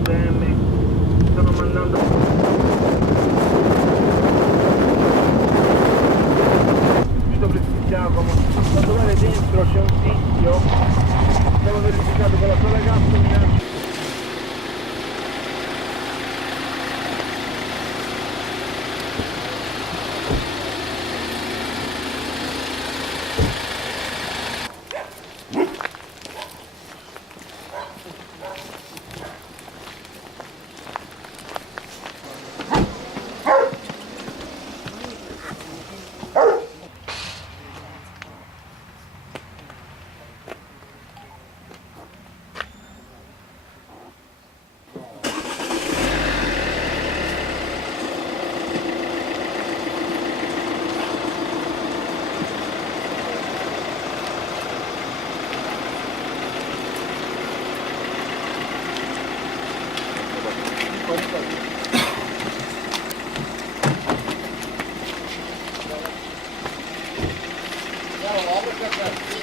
SM stanno mandando subito presso Giacomo. Quando vai dentro c'è un tizio, abbiamo verificato con la sua ragazza minaccia. Ya, vamos a